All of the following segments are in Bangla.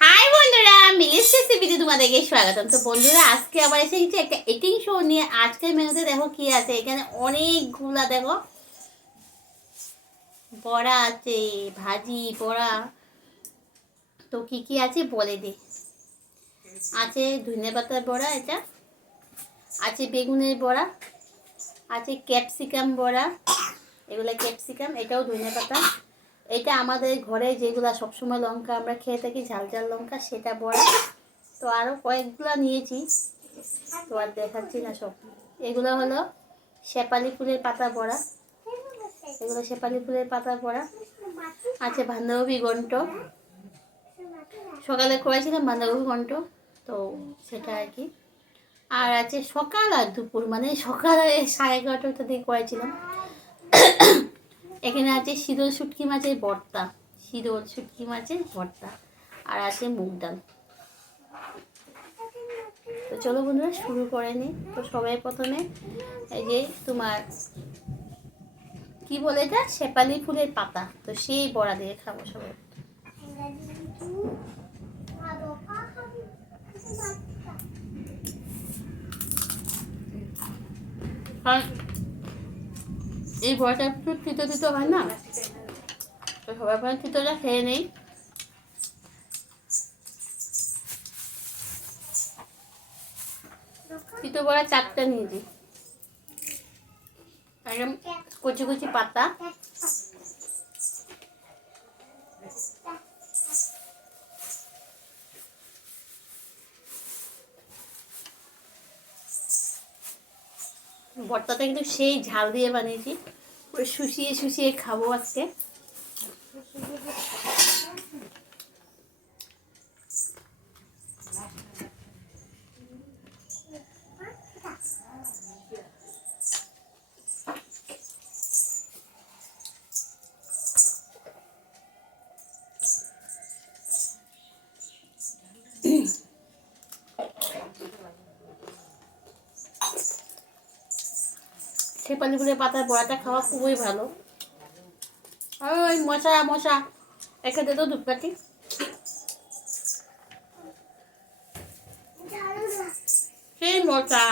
হাই বন্ধুরা, মিলিস রেসিপিতে তোমাদেরকে স্বাগতম। তো বন্ধুরা, আজকে আবার এসে গেছি একটা ইটিং শো নিয়ে। আজকের মেনুতে দেখো কি আছে, এখানে অনেকগুলা দেখো বড়া আছে, ভাজি বড়া। তো কি কি আছে বলে দে। আছে ধনে পাতার বড়া, এটা আছে বেগুনের বড়া, আছে ক্যাপসিকাম বড়া, এগুলো ক্যাপসিকাম, এটাও ধনে পাতা। এটা আমাদের ঘরে যেগুলো সবসময় লঙ্কা আমরা খেয়ে থাকি, ঝাল ঝাল লঙ্কা, সেটা বড়া। তো আরও কয়েকগুলো নিয়েছি, তো আর দেখাচ্ছি না সব। এগুলো হলো শেপালি ফুলের পাতা বড়া, এগুলো শেপালি ফুলের পাতা বড়া। আছে বাঁধাকপি ঘন্ট, সকালে করেছিলাম বাঁধাকপি ঘন্ট, তো সেটা আর কি। আর আছে সকাল আর দুপুর, মানে সকালে 11:30টা দিয়ে করেছিলাম। এখানে আছে শীতল শুটকি মাছের ভর্তা, শীতল শুটকি মাছের ভর্তা, আর আছে মুগ ডাল। তো চলো বন্ধুরা শুরু করে নিই। তো সবাই প্রথমে এই যে তোমার কি বলে এটা, শেপালি ফুলের পাতা, তো সেই বড়া দিয়ে খাবো সবাই। কারণ এই বড়াটা একটু তিতো তিতো হয় না, তো সবাই পরে তিতোটা খেয়ে নেই। তিতো বড়া 4টা নিয়েছি, একদম কচি কচি পাতা। ভর্তাটা কিন্তু সেই ঝাল দিয়ে বানিয়েছি, ওই শুষিয়ে শুষিয়ে খাবো আজকে। শেপালি ফুলের পাতার বড়াটা খাওয়া খুবই ভালো। ওই মশা মশা, এখানে তো ধূপকাঠি। সেই মশা,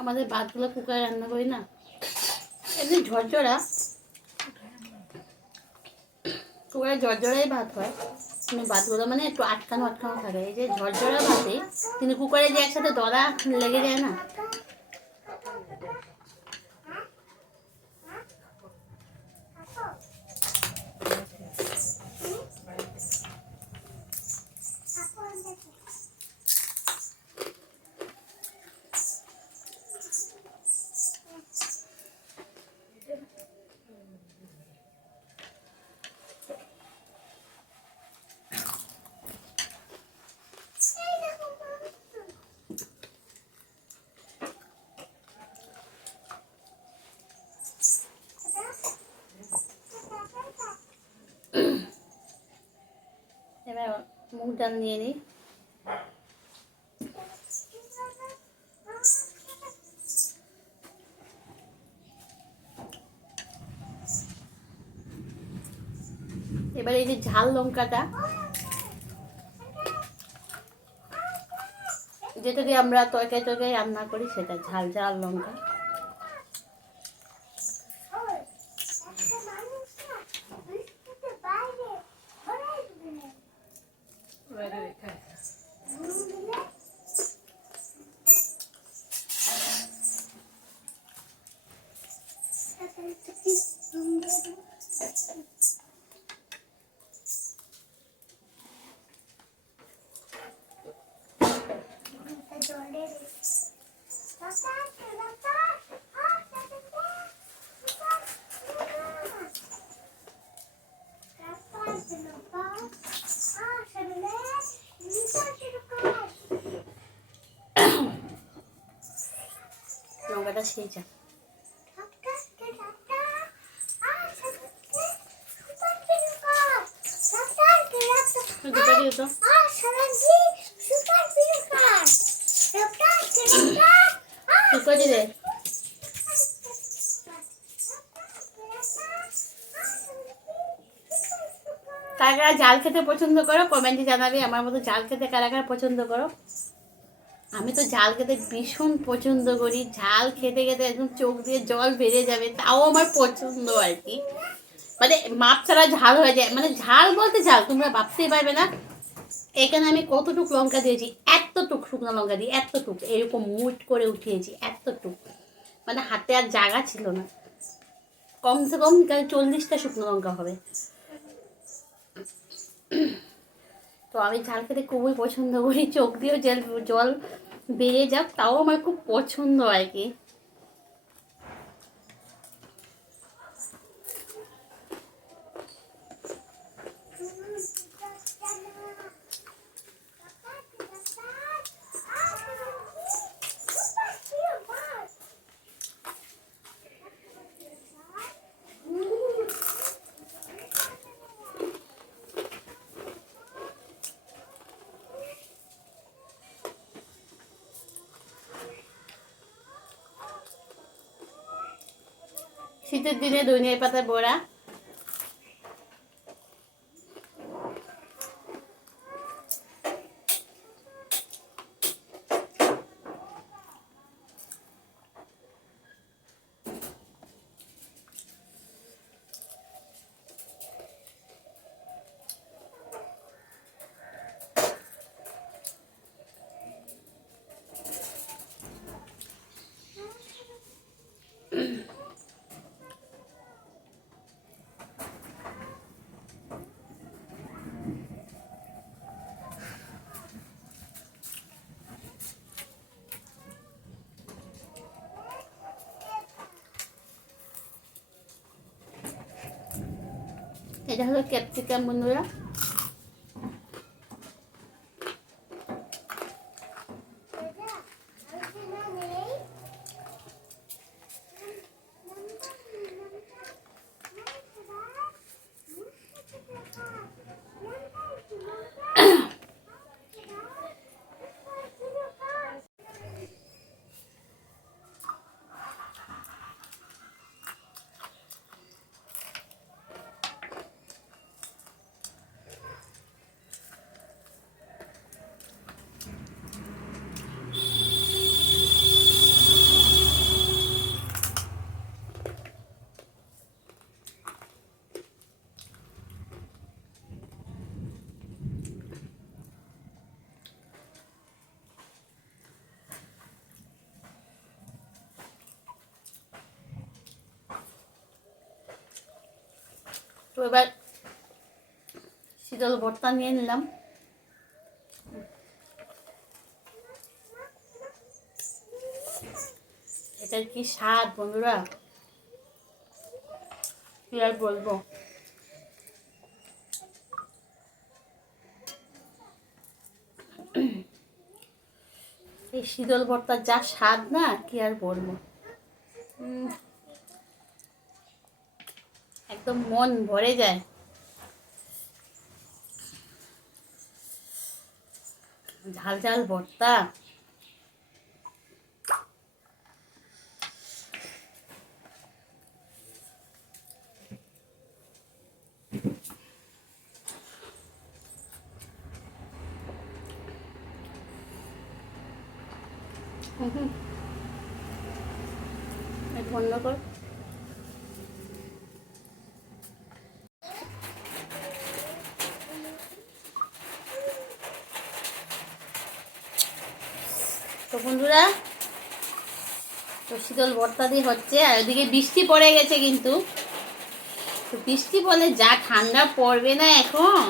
আমাদের ভাতগুলো কুকারে রান্না করি না, এমনি ঝরঝরা, কুকারে ঝরঝরাই ভাত হয়, কিন্তু ভাতগুলো মানে একটু আটকানো আটকানো থাকে। এই যে ঝরঝরা ভাতে কিন্তু কুকারে যে একসাথে দলা লেগে যায় না। এবার মুগ ডাল নিয়ে নিই। এবার এই যে ঝাল লঙ্কাটা, যেটা দিয়ে আমরা তরকারি তরকারি রান্না করি, সেটা ঝাল ঝাল লঙ্কা। লঙ্কাটা সেই যা দুটো দিয়ে তো দুটো দিয়ে কারা কারা ঝাল খেতে পছন্দ করো কমেন্টে জানাবে। আমার মতো ঝাল খেতে কারা কারা পছন্দ করো। আমি তো ঝাল খেতে ভীষণ পছন্দ করি। ঝাল খেতে খেতে একদম চোখ দিয়ে জল বেরিয়ে যাবে, তাও আমার পছন্দ আর কি। মানে মাপ ছাড়া ঝাল হয়ে যায়, মানে ঝাল বলতে ঝাল তোমরা ভাবতেই পারবে না। এখানে আমি কতটুক লঙ্কা দিয়েছি, এতটুক শুকনো লঙ্কা দিয়ে এতটুক এরকম মুট করে উঠিয়েছি, এতটুক মানে হাতে আর জায়গা ছিল না। কমসে কম 40টা শুকনো লঙ্কা হবে। তো আমি ঝাল খেতে খুবই পছন্দ করি, চোখ দিয়েও জল বেরিয়ে যাক, তাও আমার খুব পছন্দ আর কি। শীতের দিনে ধনিয়া পাতা বড়া, এটা হলো ক্যাপসিকাম বন্ধুরা। তো এবার শীতল ভর্তা নিয়ে নিলাম। এটার কি স্বাদ বন্ধুরা, কি আর বলবো। এই শীতল ভর্তার যা স্বাদ না, কি আর বলবো। একদম মন ভরে যায়। ঝাল ঝাল ভর্তা, বন্ধ কর। তো বন্ধুরা, তো শীতল ভর্তা দিয়ে হচ্ছে, আর ওদিকে বৃষ্টি পড়ে গেছে কিন্তু। তো বৃষ্টি পড়লে যা ঠান্ডা পড়বে না এখন,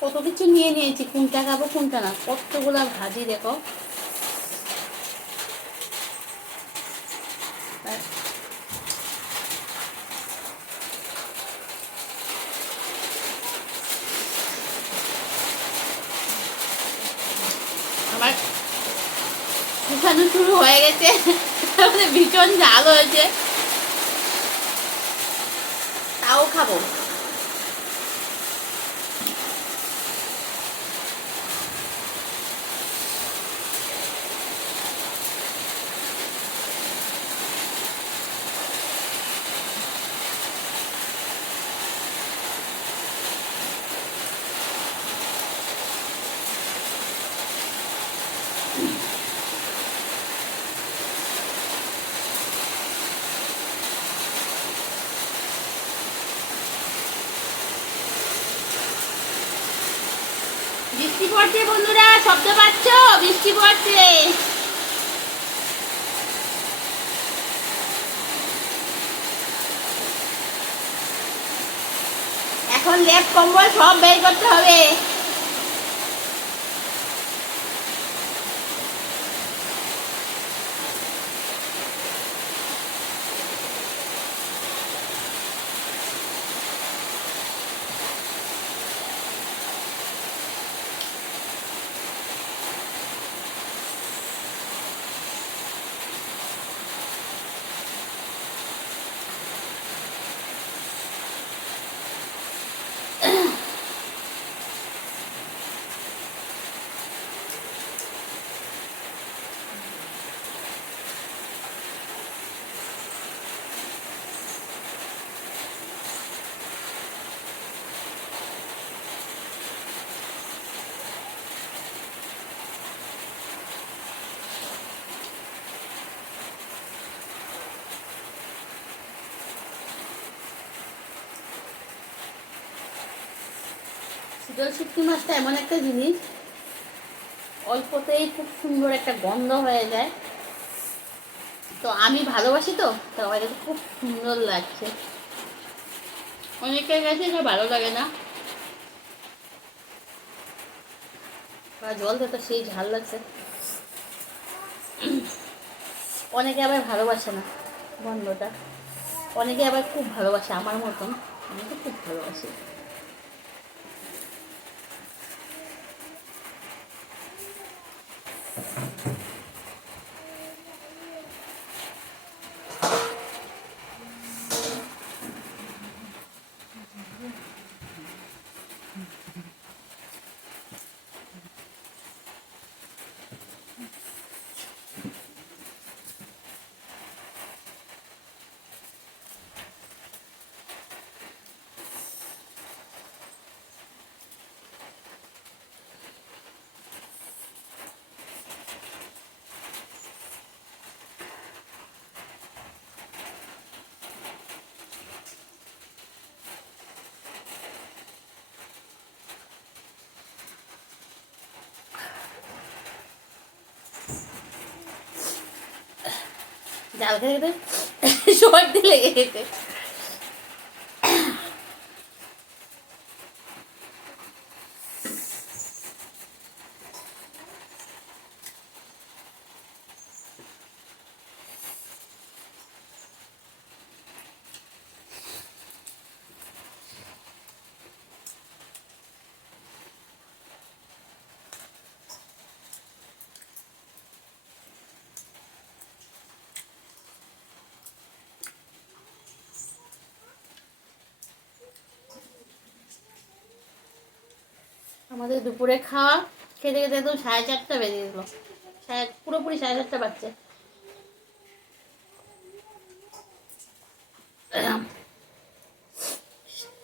কত কিছু নিয়ে নিয়েছি, কোনটা খাবো কোনটা না, কতগুলা ভাজি দেখো। আমার দেখানো শুরু হয়ে গেছে, তারপরে ভীষণ ঝাল হয়েছে, তাও খাবো। বৃষ্টি পড়ছে বন্ধুরা, শব্দ পাচ্ছ? বৃষ্টি পড়ছে। এখন লেপ কম্বল সব বের করতে হবে। শীতল শুটকি মাছটা এমন একটা জিনিস, অল্পতেই খুব সুন্দর একটা গন্ধ হয়ে যায়। তো আমি ভালোবাসি, তো আমার কাছে খুব সুন্দর লাগছে। অনেকের কাছে এটা ভালো লাগে না, জল তো সেই ঝাল লাগছে। অনেকে আবার ভালোবাসে না গন্ধটা, অনেকে আবার খুব ভালোবাসে আমার মতন। আমি তো খুব ভালোবাসি। জাল খেতে খেতে সর্দি লেগে গেছে। আমাদের দুপুরে খাওয়া খেতে খেতে একদম 4:30 বেজে গেল। পুরোপুরি 4:30 বাজছে।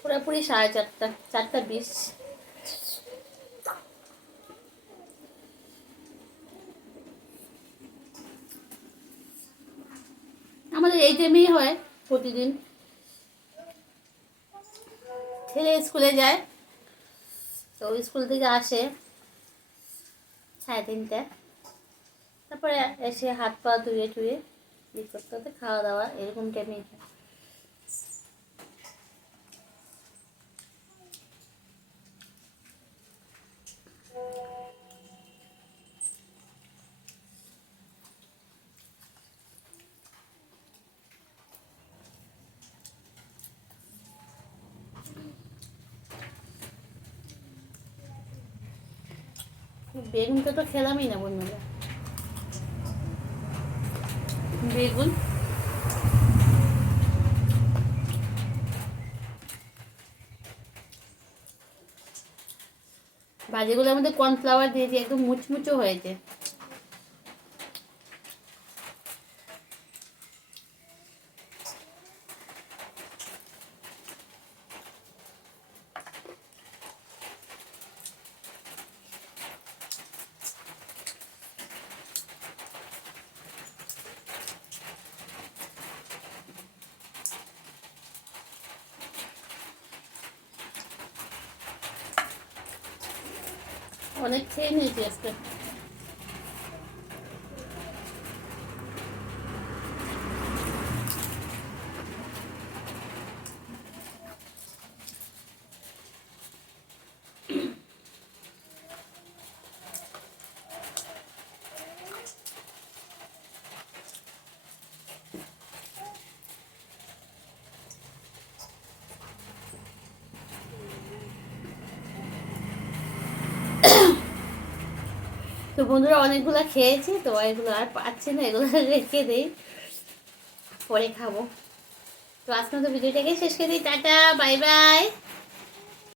পুরোপুরি 4:30, 4:20। আমাদের এই টাইমেই হয় প্রতিদিন। ছেলে স্কুলে যায়, তো স্কুল থেকে আসে 3:30, তারপরে এসে হাত পা ধুয়ে টুয়ে করতে করতে খাওয়া দাওয়া এরকম টাইমেই হয়। বেগুনটা তো খেলামই না বন্ধুরা। বেগুন, ভাজিগুলোর মধ্যে কর্নফ্লাওয়ার দিয়েছি, একদম মুচমুচো হয়েছে। অনেক খেয়ে নিয়েছি আজকে। তো বন্ধুরা অনেকগুলো খেয়েছি, তো এগুলো আর পাচ্ছি না, এগুলো রেখে দিই, পরে খাবো। তো আজকে তো ভিডিওটাকে শেষ করে দিই। Tata, bye bye.